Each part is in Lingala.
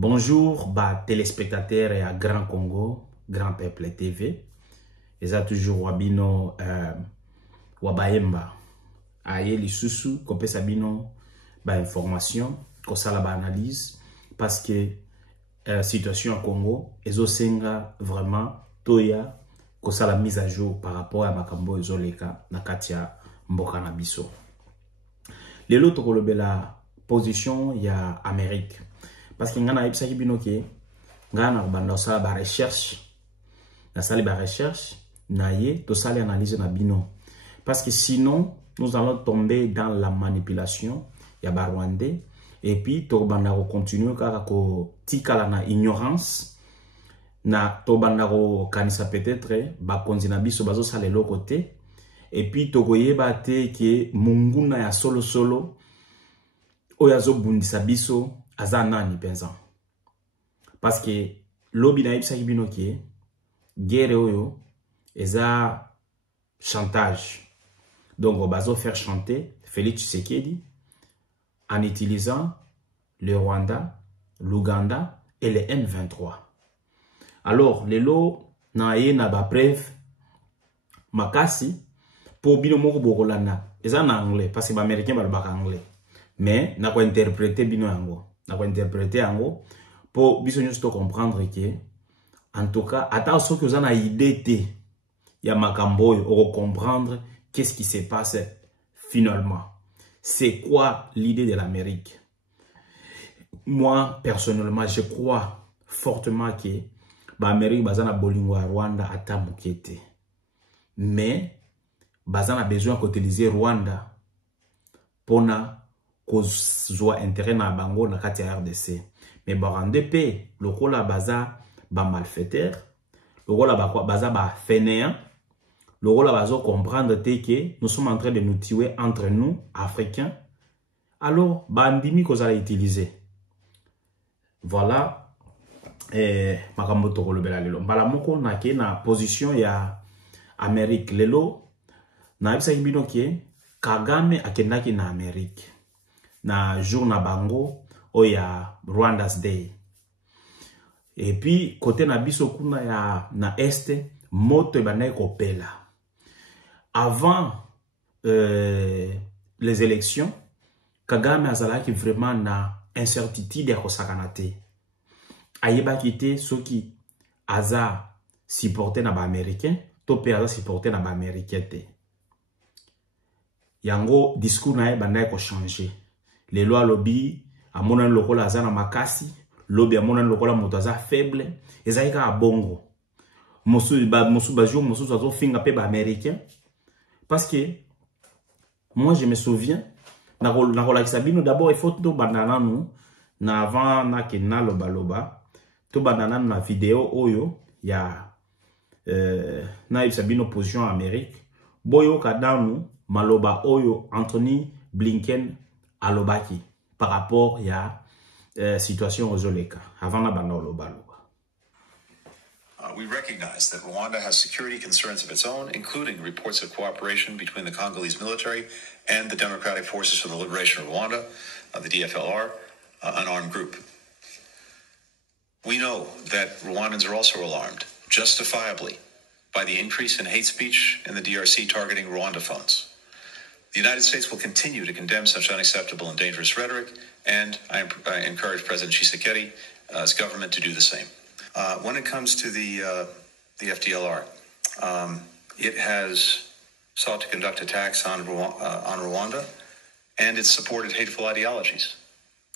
Bonjour, téléspectateurs et à Grand Congo, Grand Peuple TV. Et ça toujours wabino wabayemba. Aye li susu qu'on peut sabino information, qu'on sa la analyse parce que situation à Congo ezo senga vraiment toya qu'on sa la mise à jour par rapport à makambo ezoleka na katia mboka na biso. Lelo tokolobe la position ya Amérique. Parce que ngana ibisa kibino ke ngana banda sala ba recherche na sala ba recherche na ye to sala analyse na bino parce que sinon nous allons tomber dans la manipulation ya ba rwandais et puis to banda ko continuer kaka ko tikala na ignorance na to banda ko kanisa peut-être ba konzi na biso bazo sala le côté et puis to koyeba te ke munguna ya solo solo oyazo bundisa biso azanani penza parce que lobi na ibisa kibino ke guerre oyo eza chantage donc on va faire chanter Félix Tshisekedi en utilisant le Rwanda, l'Ouganda et le M23. Alors lelo na ye na ba preuve makasi pour bino moko bokolana eza na anglais parce que ba américain balobaka anglais mais na ko interpréter bino yango na ko interpréter yango pour biso nyonso comprendre que en tout cas ata soki oza na idée te ya makambo oyo oko comprendre qu'est-ce qui se passe finalement. C'est quoi l'idée de l'Amérique? Moi personnellement je crois fortement que ba Amérique bazana bolingo ya Rwanda ata mukete mais bazana besoin qu'utiliser Rwanda pona kozwa intérêt na bango na kati ya RDC mais barande pe lokola baza ba malfaiteur lokola baza ba fainéant lokola bazo comprendre te que nous sommes en train de nous tuer entre nous africains alors bandimi kozala utiliser voilà makambo tokolobela lelo mbala moko na ke na position ya Amérique lelo na ibisa bino ke Kagame akendaki na Amérique na jour na bango oya Rwanda's Day et puis côté na biso kuna ya na este moto ebanaye kopela avant les élections Kagame azalaki vraiment na incertitude ya kosakana te ayebaki te soki aza supporté na ba américain to pe aza supporté na ba américain te yango discours na ye bandaye ko changer lelo alobi amona lokola aza na makasi lobi amona lokola moto aza faible ezalika a bongo mosu bajo mosu azo finga pe ba américain parce que moi je me souviens na kolakisa bino d'abord il faut to bandana nous na avant na kena loba to bandana na vidéo oyo ya na ibisa bino position Amérique boyo kadanu maloba oyo Anthony Blinken alobaki par rapport ya situation ozoleka avant na banda loba. We recognize that Rwanda has security concerns of its own, including reports of cooperation between the Congolese military and the Democratic Forces for the Liberation of Rwanda, the DFLR, an armed group. We know that Rwandans are also alarmed, justifiably, by the increase in hate speech in the DRC targeting Rwanda funds. The United States will continue to condemn such unacceptable and dangerous rhetoric, and I encourage President Tshisekedi's government to do the same. When it comes to the FDLR, it has sought to conduct attacks on Rwanda, and it's supported hateful ideologies.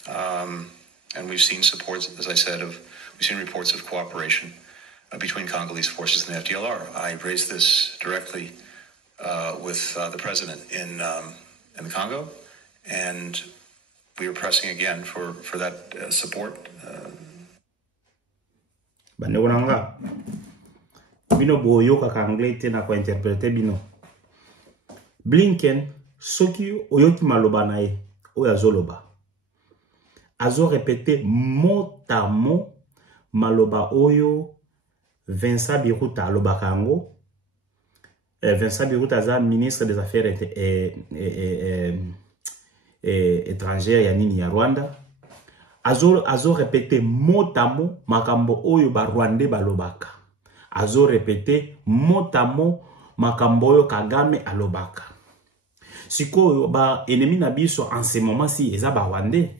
And we've seen supports, as I said, we've seen reports of cooperation between Congolese forces and the FDLR. I raised this directly with the president in the Congo, and we are pressing again for that support. Bande wananga bino boyoka ka anglais te na ko interpréter bino Blinken soki oyoki maloba na ye oyo azoloba azo répéter mot à mot maloba oyo Vincent Biruta alobaka yango. Vincent Biruta aza ministre des affaires étrangères ya nini ya Rwanda azo répété mot à mot makambo oyo ba Rwandais balobaka. Azo répété mot à mot makambo oyo Kagame alobaka. Siko ba ennemi na biso en ce moment si eza ba Rwandais.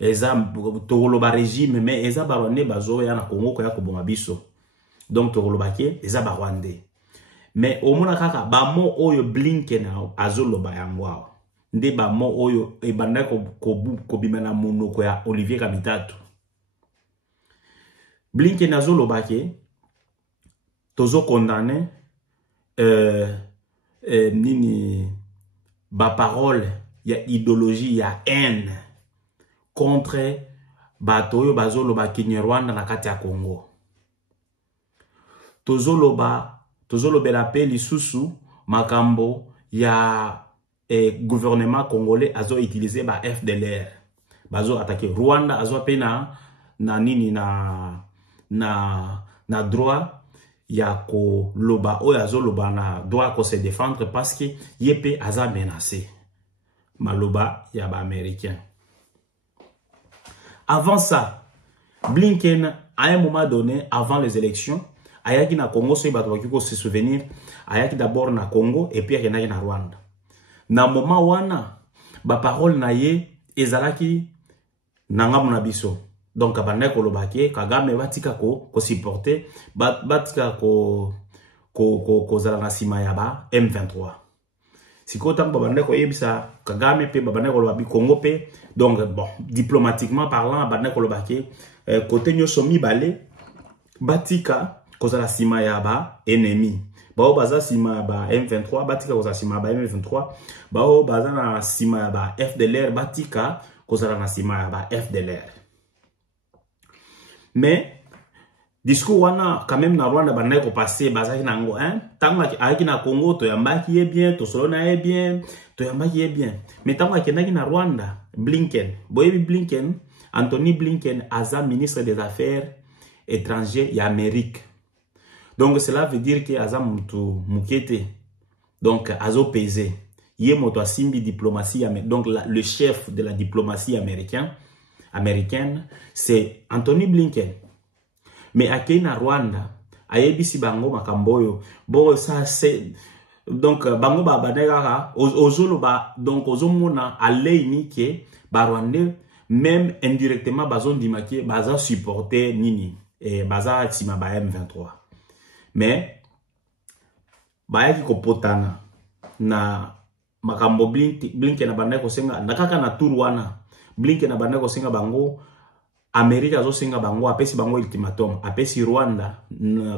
Eza tokoloba régime mais eza ba Rwandais bazo ya na Congo ko ya koboma biso. Donc tokolobake eza ba Rwandais. Mais au mona kaka ba mo oyo Blinken azo loba yango. Nde ba mo oyo ebanda ko bimana monoko ya Olivier Kamitatu. Blinken azo lobake tozo condamné nini ba parole ya idéologie ya haine contre bato oyo bazo loba Kinyarwanda na kati ya Congo. Tozo lobela pe lisusu makambo ya gouvernement congolais azo utiliser ba FDLR. Bazo attaquer Rwanda azo pe na droit ya ko loba o azo loba na droit ko se défendre parce que yepé aza menacé. Maloba ya ba américain. Avant ça, Blinken à un moment donné avant les élections ayaki na Congo so bato bakiko se souvenir ayaki d'abord na Congo et puis ayaki na Rwanda. Na moment wana ba parole na ye ezalaki nanga mona biso. Donc abanda ko lobake Kagame batika ko supporter batika ko zala na sima ya ba M23. Siko tango babanda ko yebisa Kagame pe babanda ko lobabi Congo pe donc bon diplomatiquement parlant babanda ko lobake côté nyoso mibale batika ko zala sima ya ba ennemi. Bao baza sima ba M23 batika ko zala sima ba M23 bao baza na sima ba FDLR batika ko zala na sima ba FDLR. Mais discours wana quand même na Rwanda bana ko passer bazaki nango tango aki na Congo to yambaki ye bien to solo na ye bien to yambaki ye bien mais tango akendaki na Rwanda Blinken boyebi Blinken Anthony Blinken aza ministre des affaires étrangères ya Amérique. Donc cela veut dire que aza mutu mukete. Donc azo pesé. Yé moto asimbi diplomatie donc le chef de la diplomatie américaine c'est Anthony Blinken. Mais akei na Rwanda ayebisi bango makamboyo. Bon ça c'est donc bango ba banega ozolo ba donc ozomona aleini ke ba Rwandais même indirectement bazon dimake baza supporter nini et baza tima ba M23. Mais bayaki ko potana na makambo Blinken na banda ko senga nakaka na tour wana Blinken na banda ko senga bango Amerika azo senga bango apesi bango ultimatum apesi Rwanda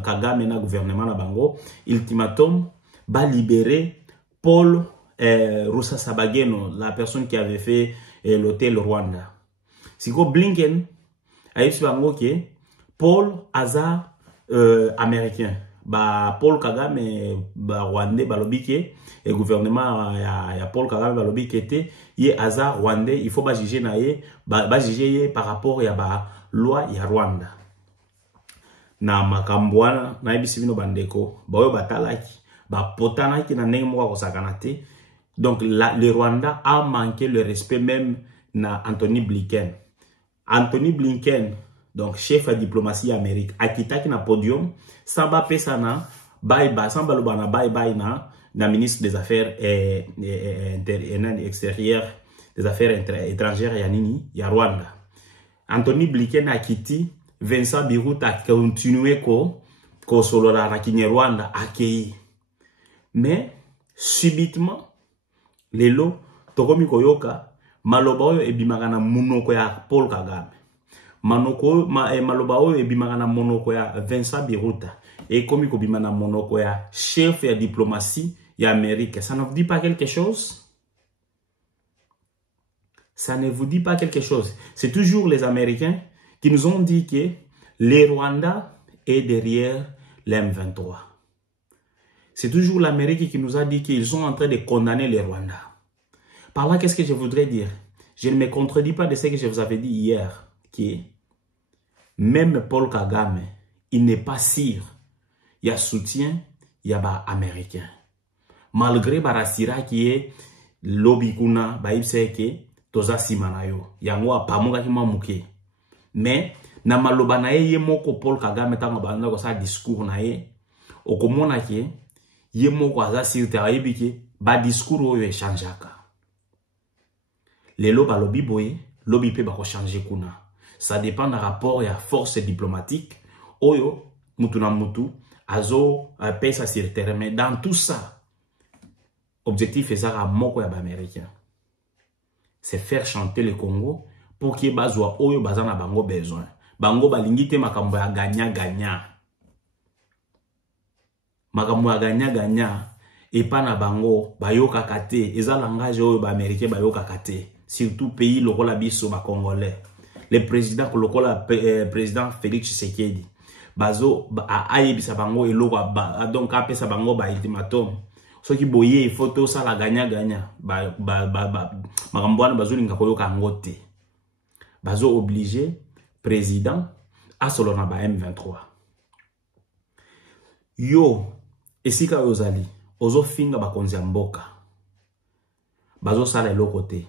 Kagame na gouvernement na bango ultimatum ba libérer Paul Rusesabagina, la personne qui avait fait l'hôtel Rwanda. Siko Blinken a yebisi bango ke Paul aza américain. Ba Paul Kagame ba Rwandais balobike et gouvernement ya Paul Kagame balobike te ye aza Rwandais, il faut ba juger na ye ba juger ye par rapport ya ba loi ya Rwanda. Na makambwana na yebisi bino bandeko ba yo batalaki ba potana ki na ndenge moko ko sakana te. Donc le Rwanda a manqué le respect même na Anthony Blinken. Anthony Blinken, donc chef de diplomatie Amérique, a quitté na podium, samba pesana, bye-bye, samba lobana bye-bye na ministre des Affaires extérieures, des Affaires étrangères yanini, ya Rwanda. Anthony Blinken a quitté, Vincent Biruta a continué ko solo la Kinyarwanda accueilli. Mais subitement, lelo tokomi koyoka maloba oyo ebimaka na monoko ya Paul Kagame. Maloba oyo ebimaka na monoko ya Vincent Biruta et komi ko bimana monoko ya chef ya diplomatie ya Amérique. Ça ne vous dit pas quelque chose? Ça ne vous dit pas quelque chose? C'est toujours les Américains qui nous ont dit que le Rwanda est derrière l'M23. C'est toujours l'Amérique qui nous a dit qu'ils sont en train de condamner les Rwandais. Par là, qu'est-ce que je voudrais dire? Je ne me contredis pas de ce que je vous avais dit hier, qui est même Paul Kagame, il n'est pas sûr. Il y a soutien, il y a ba américain. Malgré Barasira qui est lobby kuna, ba ibseke, toza simanayo. Yango apamonga ki mamuke. mais na maloba na ye moko Paul Kagame tango banda ko sa discours na ye okomona ke ye moko aza sirte ayebiki ba discours oyo changeaka lelo balobi boye lobi pe bako changer kuna ça dépend d'un rapport ya force diplomatique oyo mutu na mutu azo pesa sur terrain mais dans tout ça objectif ezaka moko ya ba américain c'est faire chanter le Congo pour que bazwa oyo bazana bango besoin bango balingi te makambo ya gagna makambo ya gagna epa na bango bayoka kate eza langage oyo ba américain bayoka kate surtout pays lokola biso ba congolais le président lokola président Félix Tshisekedi bazo ayebisa bango eloko donc apesa bango ba ultimatum soki boye photo ça la gagna makambo wana bazo linga koyoka ngote bazo obligé président à solo na ba M23 yo esika yozali ozo finga bakonzi ya mboka bazo sala eloko te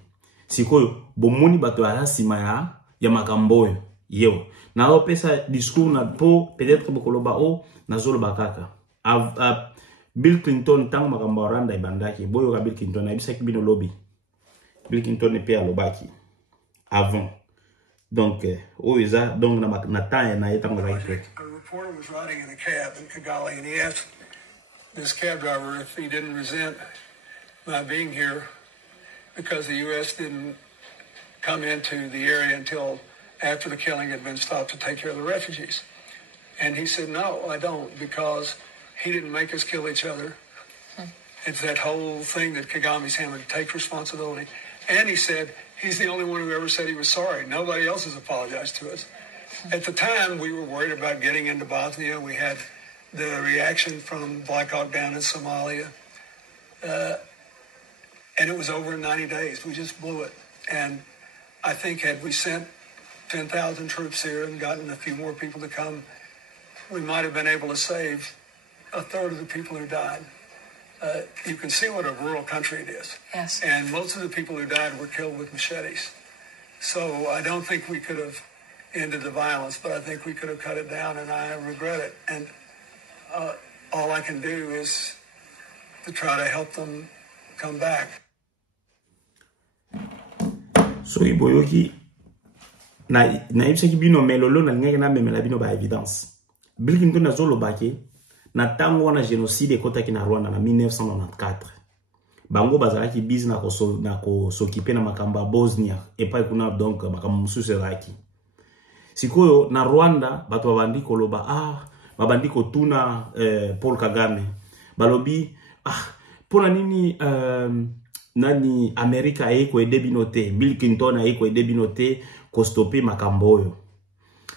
sikoyo bomoni bato ya sima ya makambo yo na opesa discours na po peut-être bokoloba o na zolo bakaka Bill Clinton tango makambo randa ibandaki boyo ka Bill Clinton abisaki bino lobby Bill Clinton ne pe alobaki avant donc oiza donc na temps na yetango za A reporter was riding in a cab in Kigali and he asked this cab driver if he didn't resent my being here because the U.S. didn't come into the area until after the killing had been stopped to take care of the refugees. And he said, no, I don't, because he didn't make us kill each other. It's that whole thing that Kagame's handling, take responsibility. And he said, he's the only one who ever said he was sorry. Nobody else has apologized to us. At the time, we were worried about getting into Bosnia. We had the reaction from Black Hawk down in Somalia. And it was over in 90 days. We just blew it. And I think had we sent 10,000 troops here and gotten a few more people to come, we might have been able to save a third of the people who died. You can see what a rural country it is. Yes. And most of the people who died were killed with machetes. So I don't think we could have ended the violence, but I think we could have cut it down, and I regret it. And all I can do is to try to help them come back. So iboyoki na ibisaki bino melolo na ngeke na memela bino ba evidence. Bill Clinton na zolo bake na tango wana génocide ekotaki na Rwanda na 1994. Bango bazalaki busy na ko s'occuper na makambo ya Bosnia et pas kuna donc makambo mususu raki. Sikoyo na Rwanda bato babandi koloba babandi kotuna Paul Kagame balobi pona nini nani Amerika eko edebinote Bill Clinton eko edebinote ko stopper makambo oyo.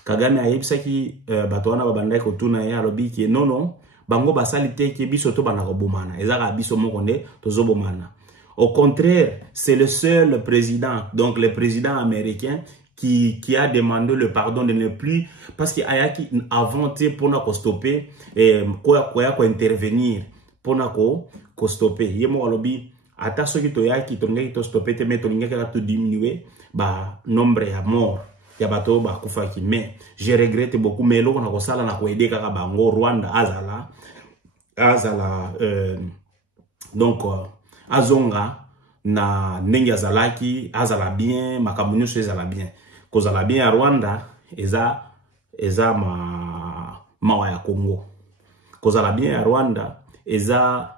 Kagame ayebisaki bato wana babandaki kotuna ye alobi ki non bango basali te ke biso to bana kobomana ezaka biso moko nde tozobomana. Au contraire, c'est le seul président, donc le président américain qui a demandé le pardon de ne plus parce que ayaki avant te pona ko stopper ko intervenir pona ko stopper yemo alobi ata soki to yaki to ngeki to stopper te mais to ngeki ka to diminuer ba nombre ya mort ya bato ba kufaki. Mais je regrette beaucoup mais loko na ko sala na ko aider kaka bango Rwanda azala donc azonga na ndenge azalaki azala bien makambo nyonso ezala bien kozala bien ya Rwanda eza mawa ya Congo kozala bien ya Rwanda eza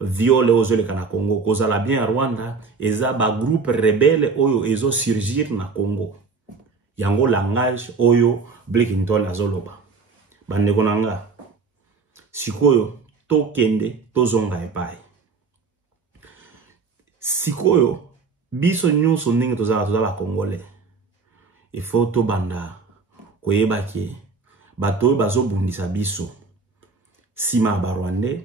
viole ozoleka na Congo kozala bien ya Rwanda eza ba groupe rebelle oyo ezo surgir na Congo yango langage oyo Bill Clinton azoloba bandeko nanga sikoyo tokende tozonga epai sikoyo biso nyonso ndenge tozala Congolais il faut to banda koyeba ke bato bazobundisa biso sima ba Rwandais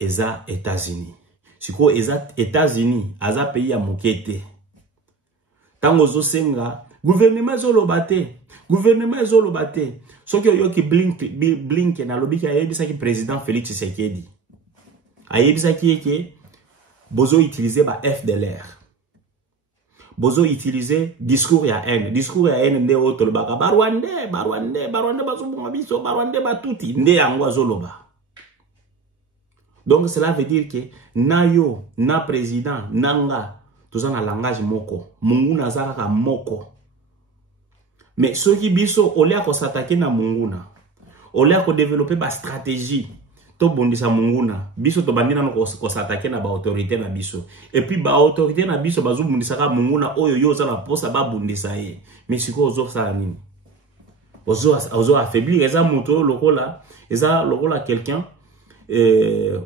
eza États-Unis sikoyo eza États-Unis aza pays ya mokete tango zosenga gouvernement ezoloba te soki oyoki Blinken alobiki ayebisaki président Félix Tshisekedi ayebisaki eke bozo utiliser ba FDLR bozo utiliser discours ya haine. Discours ya haine nde oto le baka barwande bazo bonga biso, barwande batuti nde yango azoloba. Donc cela veut dire que na yo, na président, nanga, tout ça na langage moko. Munguna zaka moko. Mais ceux qui biso, au lieu de s'attaquer na munguna, au lieu de développer ba stratégie, to bondisa munguna, biso to bandina no ko s'attaquer na ba autorité na biso. Et puis ba autorité na biso bazo bondisa ka munguna oyo yo za na posa ba bondisa ye. Mais siko ozo sa nini? Ozo affaiblir eza moto lokola, eza lokola quelqu'un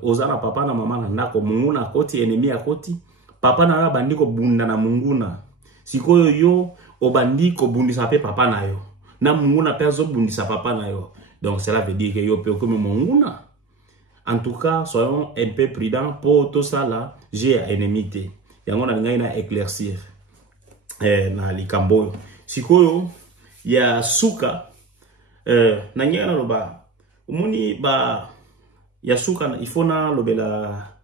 ozana papa na mama na nako munguna koti ennemi ya koti papa na bandi ko bunda na munguna sikoyo yo obandi ko bundisa pe papa na yo na munguna pe zo bundisa papa na yo. Donc cela veut dire que yo pe comme munguna. En tout cas soyons un peu prudents pour tout ça là. J'ai ennemité yango na ngai na éclaircir na likambo sikoyo ya suka na nyana loba umuni ba Yasuka il faut na lobela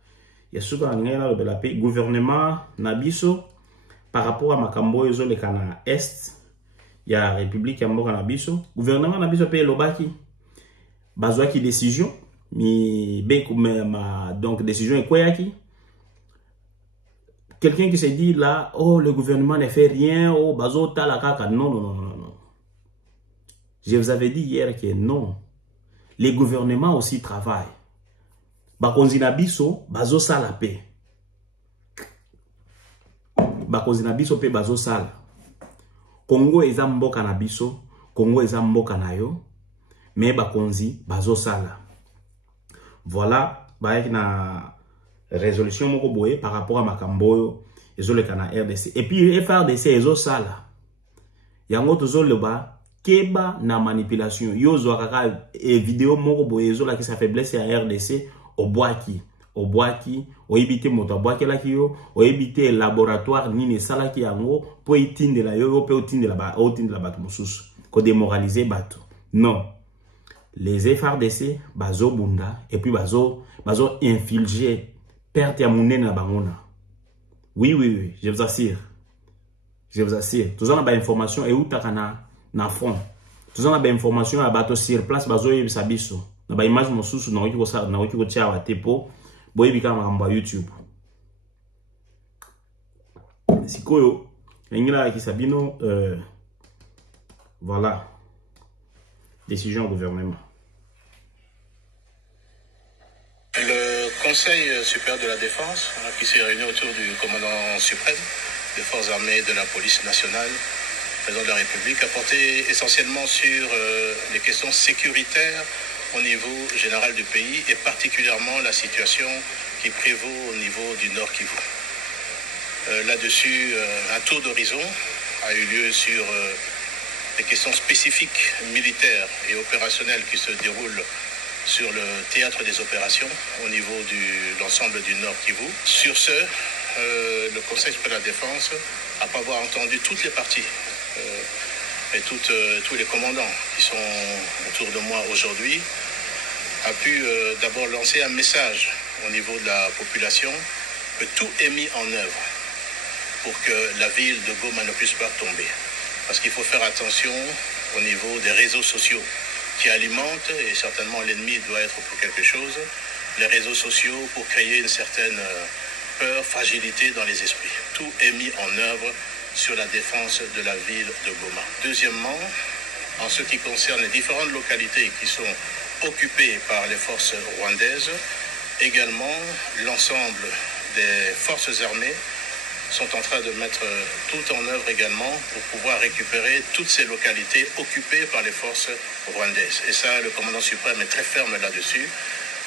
Yasuka na lobela pe gouvernement na biso par rapport à makambo ezo le kana est ya république ya mboka na biso gouvernement na biso pe lobaki bazwa ki décision mi be ma donc décision ekoyaki quelqu'un qui se dit là oh le gouvernement ne fait rien oh bazo tala kaka non. Je vous avais dit hier que non, les gouvernements aussi travaillent. Bakonzi na biso bazo sala pe. Bakonzi na biso pe bazo sala. Congo eza mboka na biso, Congo eza mboka na yo, mais bakonzi bazo sala. Voilà, baek na résolution moko boye par rapport à makambo ezo le kana RDC. Et puis FRDC ezo sala. Yango tozo leba keba na manipulation. Yo zo kaka vidéo moko boye ezo la ki sa faiblesse ya RDC. Obwaki, oibite moto abwaki la kiyo, oibite laboratoire nini salaki yango, po itinde la yo, po itinde la bato mosusu, ko démoraliser bato. Non. Les FRDC, bazo bunda, et puis bazo infliger, perte ya munene na bangona. Oui, je vous assure. Je vous assure. Tout ça na ba information, et où ta na front. Tout ça na ba information, à bato sur place, bazo yebisa biso. Ba image mosusu na wiki ko tia wa tepo boyebi kama makambo ya YouTube. Sikoyo ngila ki sabino voilà décision gouvernement. Le Conseil supérieur de la défense qui s'est réuni autour du commandant suprême des forces armées de la police nationale, président de la République, a porté essentiellement sur les questions sécuritaires au niveau général du pays et particulièrement la situation qui prévaut au niveau du Nord Kivu. Là-dessus, un tour d'horizon a eu lieu sur des questions spécifiques militaires et opérationnelles qui se déroulent sur le théâtre des opérations au niveau de l'ensemble du Nord Kivu. Sur ce, le Conseil supérieur de la défense, après avoir entendu toutes les parties et tous les commandants qui sont autour de moi aujourd'hui, a pu d'abord lancer un message au niveau de la population que tout est mis en œuvre pour que la ville de Goma ne puisse pas tomber. Parce qu'il faut faire attention au niveau des réseaux sociaux qui alimentent, et certainement l'ennemi doit être pour quelque chose, les réseaux sociaux pour créer une certaine peur, fragilité dans les esprits. Tout est mis en œuvre sur la défense de la ville de Goma. Deuxièmement, en ce qui concerne les différentes localités qui sont occupées par les forces rwandaises, également l'ensemble des forces armées sont en train de mettre tout en œuvre également pour pouvoir récupérer toutes ces localités occupées par les forces rwandaises. Et ça, le commandant suprême est très ferme là-dessus.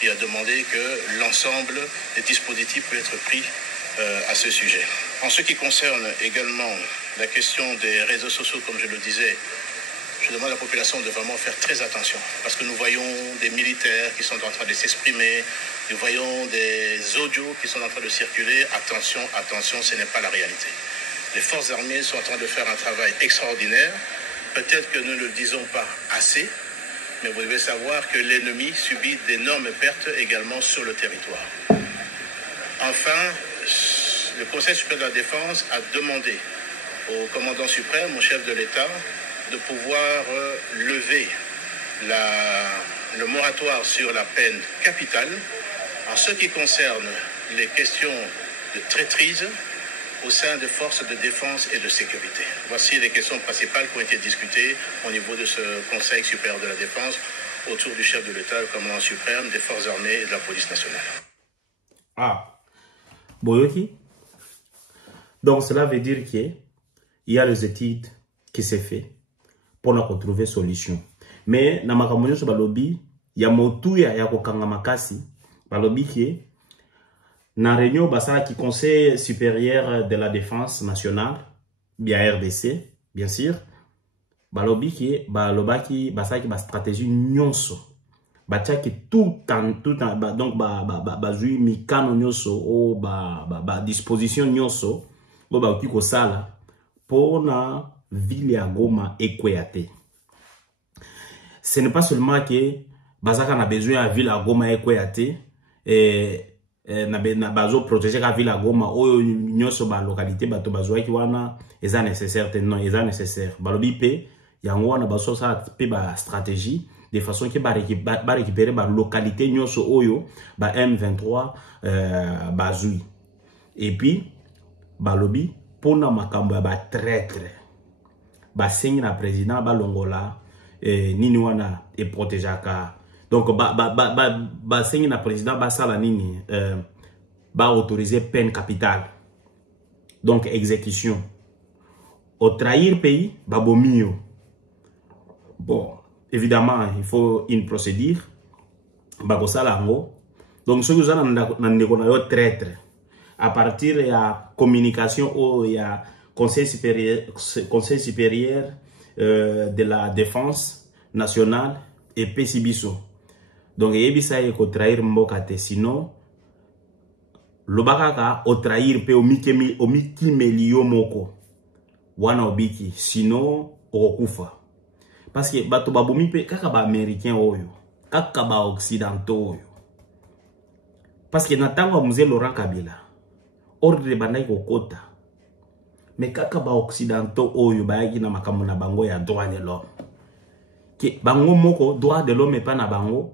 Il a demandé que l'ensemble des dispositifs puissent être pris à ce sujet. En ce qui concerne également la question des réseaux sociaux, comme je le disais, je demande à la population de vraiment faire très attention parce que nous voyons des militaires qui sont en train de s'exprimer, nous voyons des audios qui sont en train de circuler. Attention, attention, ce n'est pas la réalité. Les forces armées sont en train de faire un travail extraordinaire. Peut-être que nous ne le disons pas assez, mais vous devez savoir que l'ennemi subit d'énormes pertes également sur le territoire. Enfin, le Conseil supérieur de la défense a demandé au commandant suprême, au chef de l'État, de pouvoir lever le moratoire sur la peine capitale en ce qui concerne les questions de traîtrise au sein des forces de défense et de sécurité. Voici les questions principales qui ont été discutées au niveau de ce Conseil supérieur de la défense autour du chef de l'État, le commandant suprême des forces armées et de la police nationale. Ah, Boyoki. Donc cela veut dire qu'il y a les études qui s'est fait pour retrouver solution. Mais na makamonyo so balobi ya motuya ya kokanga makasi balobi ki na réunion basala qui conseil supérieur de la défense nationale bien RDC bien sûr balobi ki balobaki basala ki ba stratégie nyonso batiaki tout donc bazui mikano nyonso o ba disposition nyonso bo ba ki ko sala pour na ville ya Goma ekweyate. Ce n'est pas seulement que Bazaka a besoin de ville à Goma ekweyate et na bazo protéger la ville à Goma o nyoso ba localité bato bazo ki wana eza nécessaire non eza nécessaire balobi pe yango wana baso sa pe ba stratégie de façon que ba récupérer ba localité nyoso oyo ba M23 bazui et puis balobi pona makambo ba traître ba signe na président ba longola nini wana et protégeaka donc ba signe na président ba sala nini ba autoriser peine capitale donc exécution au trahir pays ba bomio. Bon évidemment il faut une procédure ba ko sala ngo donc ce que vous avez na ndeko na yo traître à partir de la communication ou il y a conseil supérieur de la défense nationale et PCBISO. Donc il y a ko trahir mbokate sinon lobaka o trahir pe o miki melio moko wana obiki sinon okufa parce que bato babomi pe kaka ba américain oyo kaka ba occidentaux oyo parce que natango mzee Laurent Kabila ordre bandai kokota mais kaka ba occidentaux oyo bayaki na makambo na bango ya droit de l'homme ke bango moko droit de l'homme pa na bango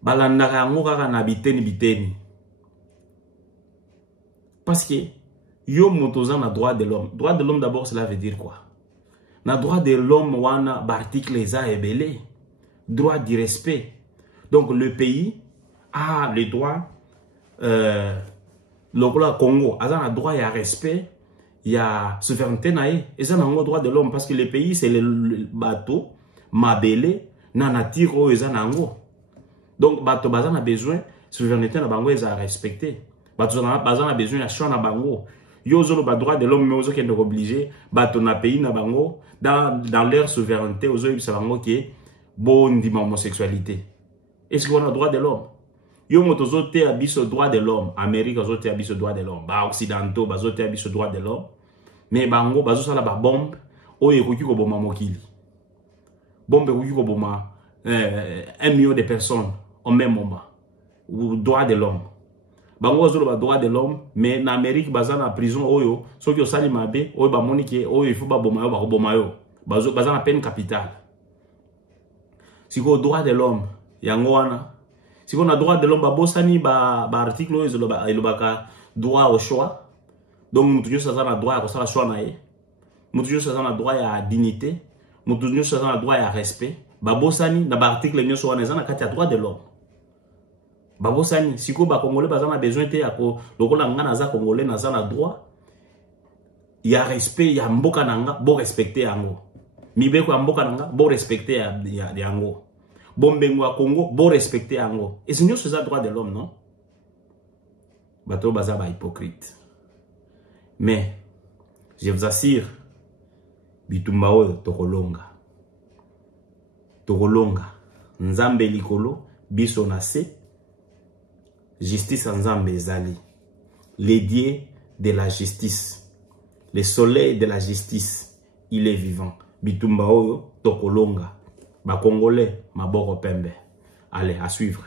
balandaka yango kaka na biteni parce que yo motoza na droit de l'homme d'abord cela veut dire quoi na droit de l'homme wana ba article eza ebele droit du respect donc le pays a le droit le Congo a un droit à respect, il y a souveraineté naïe et ça n'a pas droit de l'homme parce que le pays c'est le bateau mabele nanatiro et ça donc bateau bazan a besoin souveraineté na bango à respecter bateau bazan a besoin à choix na bango yo zolo ba droit de l'homme mais ozo qui est obligé bateau na pays na bango dans leur souveraineté ozo ça bango qui est bon homosexualité est-ce qu'on a droit de l'homme yo motozo te abiso droit de l'homme Amérique ozo te abiso droit de l'homme ba occidentaux bazo te abiso droit de l'homme mais bango bazo sala ba bombe oyo ekoki ko boma mokili bombe ekoki ko boma 1 million de personnes au même moment ou droit de l'homme bango ozo ba droit de l'homme mais na Amérique baza na prison oyo soki osali mabe oyo ba monike oyo il faut ba boma yo ba ko boma yo bazo baza na peine capitale siko droit de l'homme yango wana si on a droit de l'homme, bosani ba article il baka droit au choix. Donc mutujo ça a droit à ça la choix nae. Mutujo ça a droit à dignité. Mutujo ça a droit à respect. Ba bosani na ba article nyoso wana na kati ya droit de l'homme. Ba bosani siko ba congolais bazana besoin te yako lokola ngana za congolais na za na droit. Il y a respect, il y a mboka nanga bo respecter yango. Mibeko ya mboka nanga bo respecter ya yango. Bombengo à Congo, bon respecter Ango. Et c'est nous ce droit de l'homme, non? Bateau baza ba hypocrite. Mais, je vous assure, bitumba oyo tokolonga. Tokolonga. Nzambe likolo, biso na se. Justice nzambe ezali. Les dieux de la justice. Le soleil de la justice. Il est vivant. Bitumba oyo tokolonga. Ba Congolais, ma boro pembe. Allez, à suivre.